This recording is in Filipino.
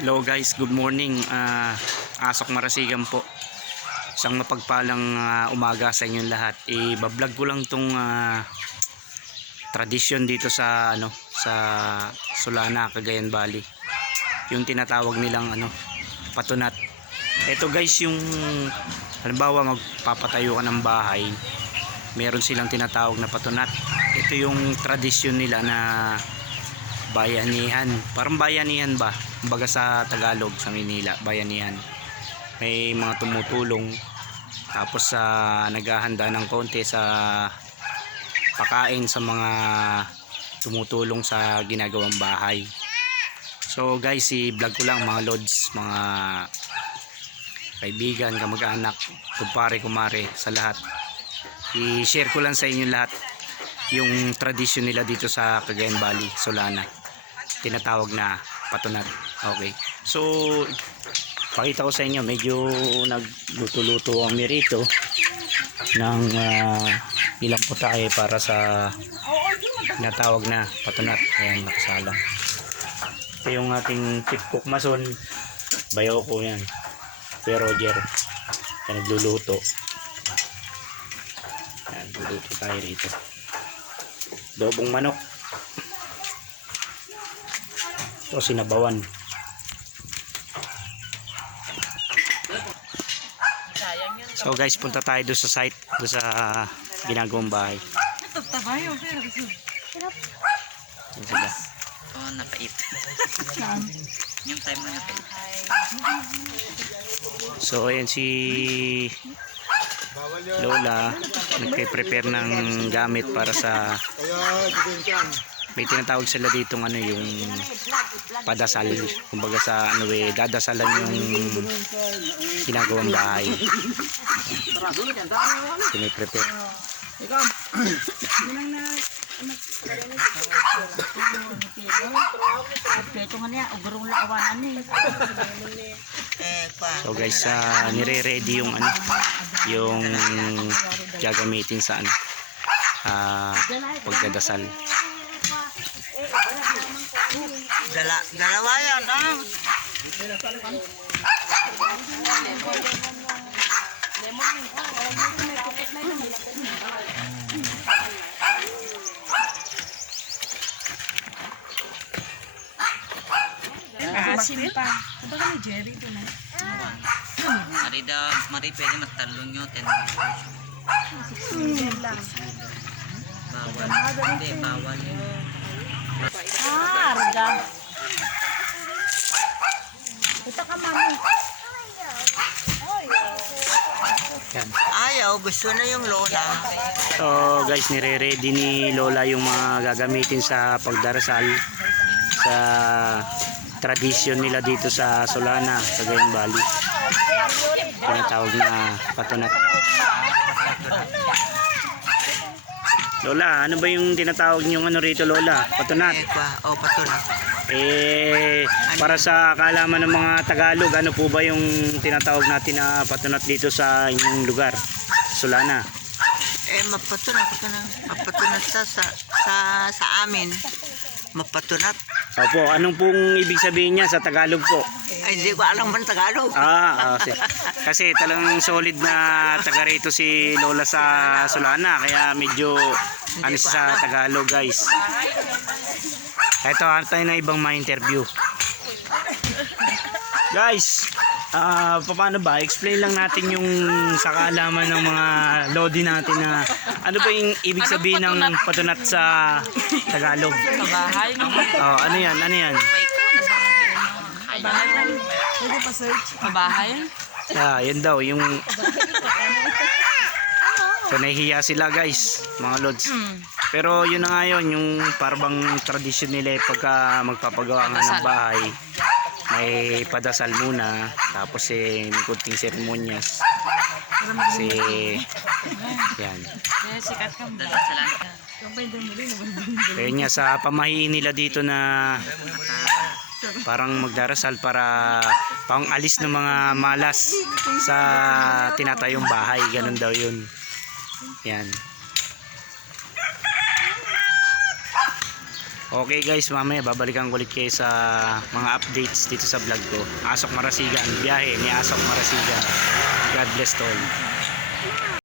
Hello guys, good morning. Asok Marasigan po. Isang mapagpalang umaga sa inyong lahat. I-vlog ko lang tong tradisyon dito sa sa Solana, Cagayan Valley. Yung tinatawag nilang patunat. Ito guys, yung halimbawa magpapatayo ka ng bahay, meron silang tinatawag na patunat. Ito yung tradisyon nila na bayanihan. Parang bayanihan ba? Kumbaga sa Tagalog, sa Manila, bayanihan. May mga tumutulong, tapos naghahanda ng konti sa pakain sa mga tumutulong sa ginagawang bahay. So guys, i-vlog ko lang mga lods, mga kaibigan, kamag-anak, kumpare, kumare, sa lahat. I-share ko lang sa inyo lahat yung tradisyon nila dito sa Cagayan Valley, Solana. Tinatawag na patunat. Okay. So, pakita ko sa inyo, medyo nagluto-luto kami rito ng ilang putahe para sa tinatawag na patunat. Ayan, nakasalang. Ito yung ating chief cook mason. Bayo ko yan. Kuya Roger. Yan, nagluluto. Ayan, luluto tayo rito. Dobong manok. Ito sinabawan. So guys, punta tayo doon sa site, doon sa ginagawang bahay. Ayan sila. Oh, napait. Yung time na napait. So ayan si Lola, nagpe-prepare ng gamit para sa, may tinatawag sila dito yung padasal, kumbaga sa dadasalan yung ginagawang bahay. Piniprepare. So guys, nire-ready yung yung gagamitin sa pagdadasal. Dalawa yan, Asin pa. Ito ka ni Jerry doon Mari pwede magtalong nyo. Bawal. Hindi, bawal yun. Arga. Ito ka mami. Yan. Ayaw, gusto na yung lola. So guys, nire-ready ni Lola yung mga gagamitin sa pagdarasal sa tradisyon nila dito sa Solana, Cagayan Valley. Tinatawag na patunat. Lola, ano ba yung tinatawag niyong rito, Lola? Patunat. Oh, patunat. Para sa kaalaman ng mga Tagalog, ano po ba yung tinatawag natin na patunat dito sa inyong lugar, Solana? Mapatunat sa amin. Mapatunat. Opo, anong pong ibig sabihin niya sa Tagalog po? Ay, hindi ko alam man Tagalog. Kasi talagang solid na taga rito si Lola sa Solana, kaya medyo sa Tagalog guys. Ito, tayo na ibang ma-interview. Guys, paano ba? Explain lang natin yung sa kaalaman ng mga lodi natin na ano ba yung ibig sabihin ng patunat sa Tagalog? Kabahay. Oh, ano yan? Kabahay. Yan daw yung so, nahihiya sila guys, mga lods. Pero yun na nga yun, yung parang tradisyon nila pagka magpapagawa nga ng bahay, may padasal muna, tapos may kunting seremonyas. Kasi yan. Sikat ka mo. Kaya nga sa pamahiin nila dito na parang magdarasal para pang alis ng mga malas sa tinatayong bahay, ganun daw yun. Yan. Okay guys, mamaya babalikan ko ulit kayo sa mga updates dito sa vlog ko. Asok Marasigan, biyahe ni Asok Marasigan. God bless to all.